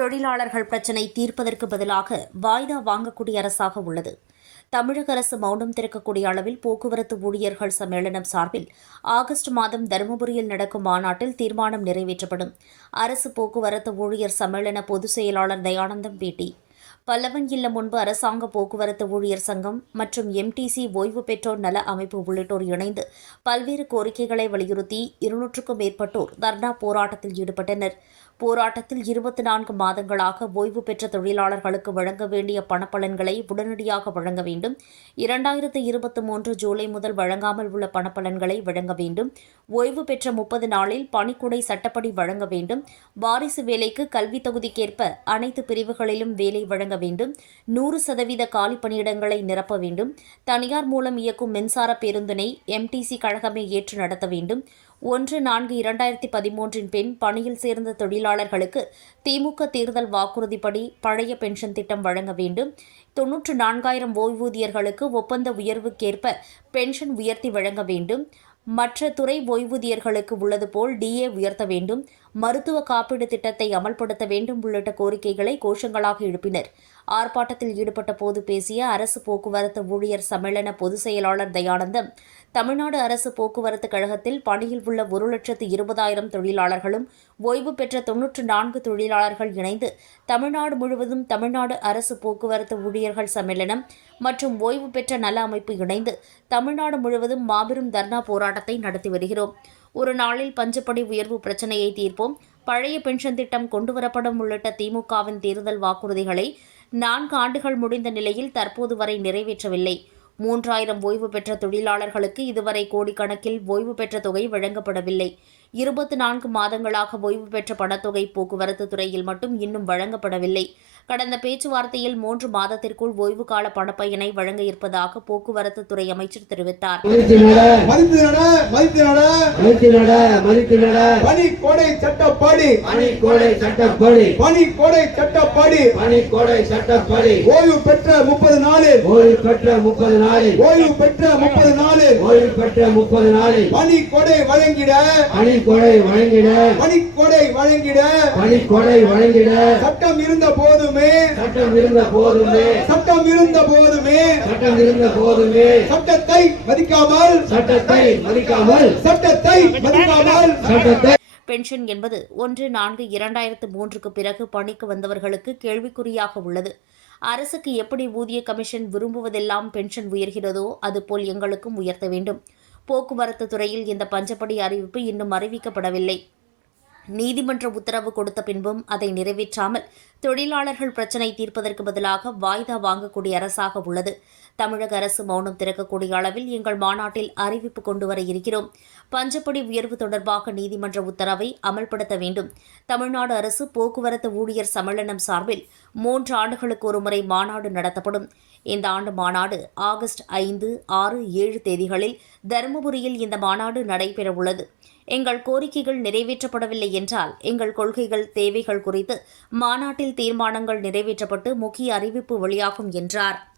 தொழிலாளர்கள் பிரச்சினை தீர்ப்பதற்கு பதிலாக வாய்தா வாங்கக்கூடிய அரசாக உள்ளது. தமிழக அரசு மௌனம் திறக்கக்கூடிய அளவில் போக்குவரத்து ஊழியர்கள் சம்மேளனம் சார்பில் ஆகஸ்ட் மாதம் தருமபுரியில் நடக்கும் மாநாட்டில் தீர்மானம் நிறைவேற்றப்படும். அரசு போக்குவரத்து ஊழியர் சம்மேளன பொதுச் செயலாளர் தயானந்தம் பேட்டி பல்லவன் இல்லம் முன்பு அரசாங்க போக்குவரத்து ஊழியர் சங்கம் மற்றும் எம்டிசி ஓய்வு பெற்றோர் நல அமைப்பு உள்ளிட்டோர் இணைந்து பல்வேறு கோரிக்கைகளை வலியுறுத்தி இருநூற்றுக்கும் மேற்பட்டோர் தர்ணா போராட்டத்தில் ஈடுபட்டனர். போராட்டத்தில் இருபத்தி நான்கு மாதங்களாக ஓய்வு பெற்ற தொழிலாளர்களுக்கு வழங்க வேண்டிய பணப்பலன்களை உடனடியாக வழங்க வேண்டும். இரண்டாயிரத்து இருபத்தி மூன்று ஜூலை முதல் வழங்காமல் உள்ள பணப்பலன்களை வழங்க வேண்டும். ஓய்வு பெற்ற முப்பது நாளில் பணிக்குடை சட்டப்படி வழங்க வேண்டும். வாரிசு வேலைக்கு கல்வி தகுதிக்கேற்ப அனைத்து பிரிவுகளிலும் வேலை வழங்க வேண்டும். நூறு சதவீத காலி பணியிடங்களை நிரப்ப வேண்டும். தனியார் மூலம் இயக்கும் மின்சார பேருந்தினை எம்டிசி கழகமே ஏற்று நடத்த வேண்டும். ஒன்று நான்கு இரண்டாயிரத்தி பதிமூன்றின் பின் பணியில் சேர்ந்த தொழிலாளர்களுக்கு திமுக தேர்தல் வாக்குறுதிப்படி பழைய பென்ஷன் திட்டம் வழங்க வேண்டும். தொன்னூற்று நான்காயிரம் ஓய்வூதியர்களுக்கு ஒப்பந்த உயர்வுக்கேற்ப பென்ஷன் உயர்த்தி வழங்க வேண்டும். மற்ற துறை ஓய்வூதியர்களுக்கு உள்ளது போல் டிஏ உயர்த்த வேண்டும். மருத்துவ காப்பீடு திட்டத்தை அமல்படுத்த வேண்டும் உள்ளிட்ட கோரிக்கைகளை கோஷங்களாக எழுப்பினர். ஆர்ப்பாட்டத்தில் ஈடுபட்ட போது பேசிய அரசு போக்குவரத்து ஊழியர் சம்மேளன பொதுச் செயலாளர் தயானந்தம் தமிழ்நாடு அரசு போக்குவரத்து கழகத்தில் பணியில் உள்ள ஒரு லட்சத்து இருபதாயிரம் தொழிலாளர்களும் ஓய்வு பெற்ற தொன்னூற்று நான்கு தொழிலாளர்கள் இணைந்து தமிழ்நாடு முழுவதும் தமிழ்நாடு அரசு போக்குவரத்து ஊழியர்கள் சம்மேளனம் மற்றும் ஓய்வு பெற்ற நல அமைப்பு இணைந்து தமிழ்நாடு முழுவதும் மாபெரும் தர்ணா போராட்டத்தை நடத்தி வருகிறோம். ஒரு நாளில் பஞ்சப்படி உயர்வு பிரச்சினையை தீர்ப்போம். பழைய பென்ஷன் திட்டம் கொண்டுவரப்படும் உள்ளிட்ட திமுகவின் தேர்தல் வாக்குறுதிகளை நான்கு ஆண்டுகள் முடிந்த நிலையில் தற்போது வரை நிறைவேற்றவில்லை. மூன்றாயிரம் ஓய்வு பெற்ற தொழிலாளர்களுக்கு இதுவரை கோடிக்கணக்கில் ஓய்வு பெற்ற தொகை வழங்கப்படவில்லை. இருபத்தி நான்கு மாதங்களாக ஓய்வு பெற்ற பணத்தொகை போக்குவரத்து துறையில் மட்டும் இன்னும் வழங்கப்படவில்லை. கடந்த பேச்சுவார்த்தையில் மூன்று மாதத்திற்குள் ஓய்வு கால பணப்பயனை வழங்க இருப்பதாக போக்குவரத்து துறை அமைச்சர் தெரிவித்தார். சட்டப்படி. சட்டப்படி. சட்டப்படி. சட்டப்படி. ஓய்வு பெற்ற முப்பது நாளில். ஓய்வு பெற்ற முப்பது நாளில். ஓய்வு பெற்ற முப்பது நாளில். ஓய்வு பெற்ற முப்பது நாளில். பணி கொடை வழங்கிட. பணி கொடை வழங்கிட. பணி கொடை வழங்கிட. பணி கொடை வழங்கிட. சட்டம் இருந்த போதுமே. சட்டம் இருந்த போதுமே. சட்டம் இருந்த போதுமே. சட்டம் இருந்த போதுமே. சட்டத்தை மதிக்காமல். சட்டத்தை மதிக்காமல். சட்டத்தை மதிக்காமல். சட்டத்தை பென்ஷன் என்பது ஒன்று நான்கு இரண்டாயிரத்து மூன்றுக்கு பிறகு பணிக்கு வந்தவர்களுக்கு கேள்விக்குறியாக உள்ளது. அரசுக்கு எப்படி ஊதிய கமிஷன் விரும்புவதெல்லாம் பென்ஷன் உயர்கிறதோ அதுபோல் எங்களுக்கும் உயர்த்த வேண்டும். போக்குவரத்து துறையில் இந்த பஞ்சப்படி அறிவிப்பு இன்னும் அறிவிக்கப்படவில்லை. நீதிமன்ற உத்தரவு கொடுத்த பின்பும் அதை நிறைவேற்றாமல் தொழிலாளர்கள் பிரச்சினை தீர்ப்பதற்கு பதிலாக வாய்தா வாங்கக்கூடிய அரசாக உள்ளது. தமிழக அரசு மௌனம் திறக்கக்கூடிய அளவில் எங்கள் மாநாட்டில் அறிவிப்பு கொண்டு வர இருக்கிறோம். பஞ்சப்படி உயர்வு தொடர்பாக நீதிமன்ற உத்தரவை அமல்படுத்த வேண்டும். தமிழ்நாடு அரசு போக்குவரத்து ஊழியர் சம்மேளனம் சார்பில் மூன்று ஆண்டுகளுக்கு ஒருமுறை மாநாடு நடத்தப்படும். இந்த ஆண்டு மாநாடு ஆகஸ்ட் ஐந்து ஆறு ஏழு தேதிகளில் தருமபுரியில் இந்த மாநாடு நடைபெறவுள்ளது. எங்கள் கோரிக்கைகள் நிறைவேற்றப்படவில்லை என்றால் எங்கள் கொள்கைகள் தேவைகள் குறித்து மாநாட்டில் தீர்மானங்கள் நிறைவேற்றப்பட்டு முக்கிய அறிவிப்பு வெளியாகும் என்றார்.